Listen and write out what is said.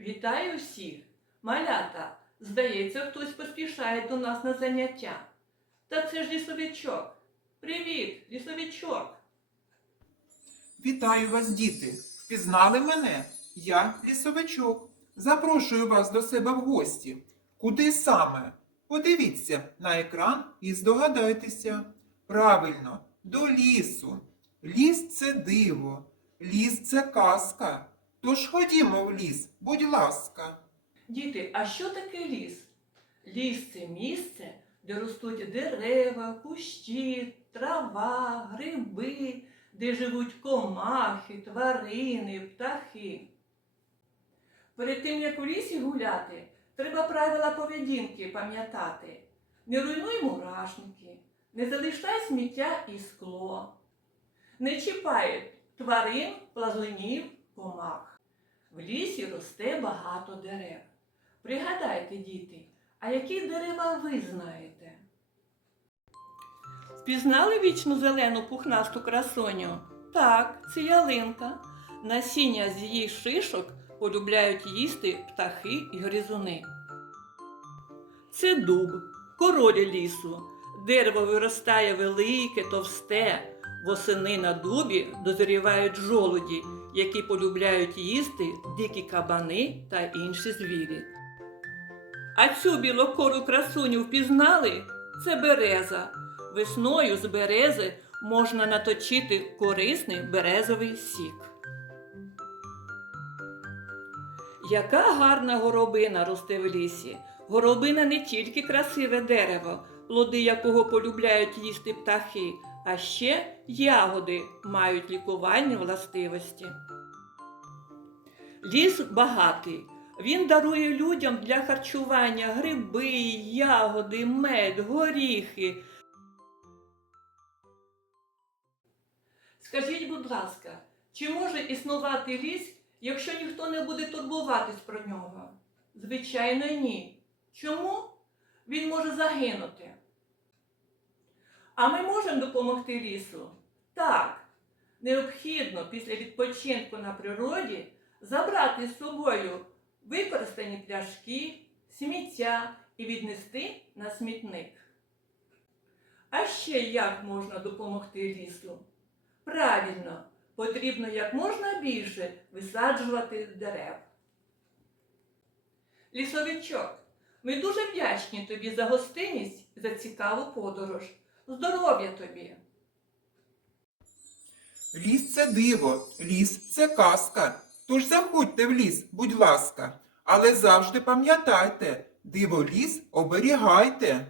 Вітаю всіх! Малята! Здається, хтось поспішає до нас на заняття. Та це ж лісовичок. Привіт, лісовичок! Вітаю вас, діти! Впізнали мене? Я лісовичок. Запрошую вас до себе в гості. Куди саме? Подивіться на екран і здогадайтеся. Правильно, до лісу. Ліс це диво, ліс це казка. Тож ходімо в ліс, будь ласка. Діти, а що таке ліс? Ліс це місце, де ростуть дерева, кущі, трава, гриби, де живуть комахи, тварини, птахи. Перед тим, як у лісі гуляти, треба правила поведінки пам'ятати. Не руйнуй мурашники, не залишай сміття і скло. Не чіпай тварин, плазунів, комах. В лісі росте багато дерев. Пригадайте, діти, а які дерева ви знаєте? Впізнали вічну зелену пухнасту красоню? Так, це ялинка. Насіння з її шишок полюбляють їсти птахи і гризуни. Це дуб, король лісу. Дерево виростає велике, товсте. Восени на дубі дозрівають жолуді, які полюбляють їсти дикі кабани та інші звірі. А цю білокору красуню впізнали? Це береза. Весною з берези можна наточити корисний березовий сік. Яка гарна горобина росте в лісі. Горобина не тільки красиве дерево, плоди якого полюбляють їсти птахи, а ще ягоди мають лікувальні властивості. Ліс багатий. Він дарує людям для харчування гриби, ягоди, мед, горіхи. Скажіть, будь ласка, чи може існувати ліс, якщо ніхто не буде турбуватись про нього? Звичайно, ні. Чому? Він може загинути. А ми можемо допомогти лісу? Так. Необхідно після відпочинку на природі забрати з собою використані пляшки, сміття і віднести на смітник. А ще як можна допомогти лісу? Правильно, потрібно як можна більше висаджувати дерев. Лісовичок, ми дуже вдячні тобі за гостинність і за цікаву подорож. Здоров'я тобі! Ліс це диво, ліс це казка. Тож заходьте в ліс, будь ласка. Але завжди пам'ятайте, диво ліс оберігайте.